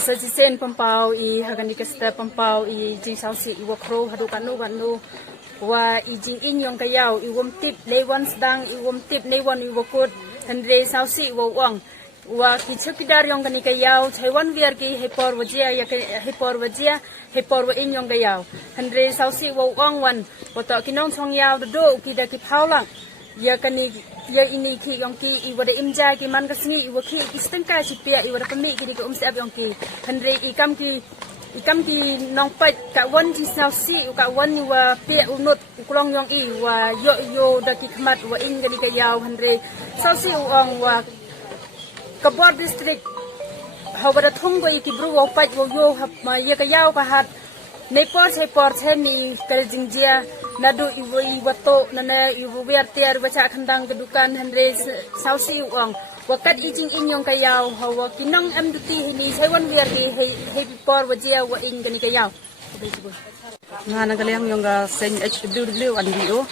Sejisen pempau I hagan dikasta pempau I jing sausi I wakro hadu kanu wa I jing in yong kayau I wom tip lewan sedang I wom tip newan I wakut Andre sausi wa wang wa kichukidar yong kani kayau Taiwan biar ki hepor wajia ya hepor wajia hepor wa in yong kayau Andre sausi wa wang wan wato kinong chong yau do ki da ki paulang ya kani ya ini ki yong ki I wada imja ki man kasni I waki ki stengka cipia I wada pemi ki di umsep yong ki Andre ikam ki nong pat ka wan ji sausi ka wan wa pe unut kulong yong I wa yo da ki khamat wa in kani kayau Andre sausi ong wa Kabor district hawada thong goi ki bru wo pat wo yo ma ye ka yaw ka hat nepor che ni kal jingjia nadu iwoi wato nana iwu wer ter baca khandang kedukan Andre sausi uang wakat ijing inyong ka yaw hawa kinang amduti hini saiwan wer ki he por wajia wa in kani ka yaw ngana kaliang yung ga sen HWW andio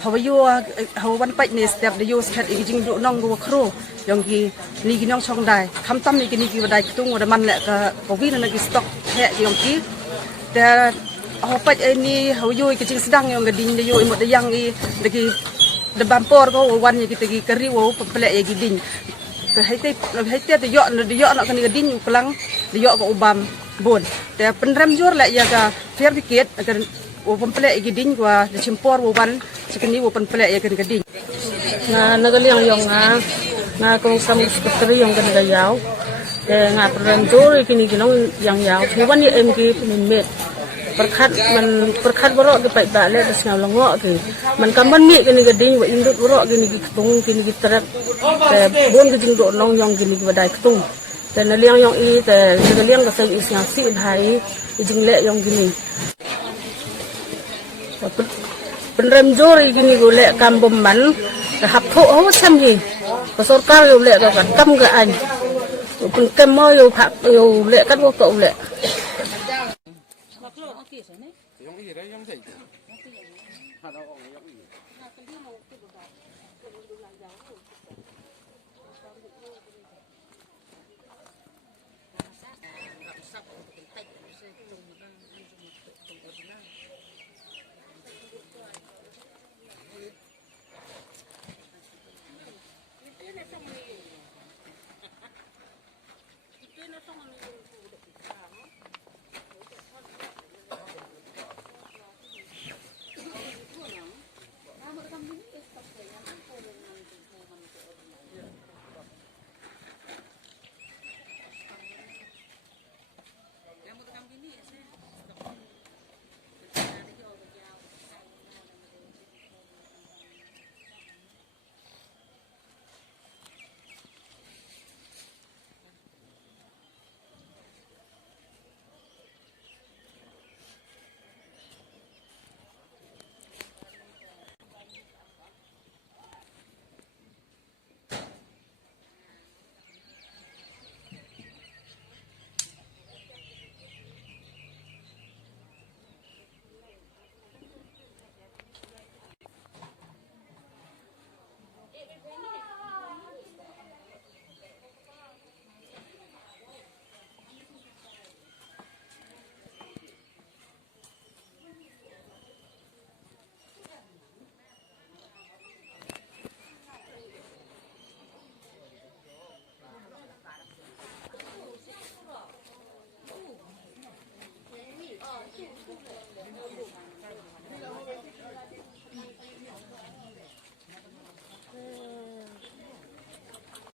hawayo hawan pat ni step the use had ijing do nong go kro yong ki ni ki nong chong dai kham tam ni ki wadai tung wada man le ka wi na ki stock he yong ki ta pat ni hawayo ki jing sedang yong ga ding de yo imot de yang I de ki de bampor ko wan ni ki ki kari wo pele ye ki ding ka haite de yo na ka ni ga ding klang de yo ko ubam bon ta penram jor la ya ga fair wicket agar wo pele ye ding wa de chimpor wo wan sikini wo pele ye kan ga ding na nagaliang yong nga kung sam sekretary yung kanila yaw nga program kini ginong yang yaw hiwan ni MK pinimet perkhat borok ke pai bale das nga longo ki man kaman mi kini gading wa indut borok kini kitung kini kitrak te bon gijing do nong yong kini wadai kitung te naliang yong I te nagaliang ka sai isang si hai ijing le yong kini penrem jori kini gole kambom man hap tho ho sam hi Pasal kau lek kau kam ke an, pun kam mau yo pak yo lek kan kau lek.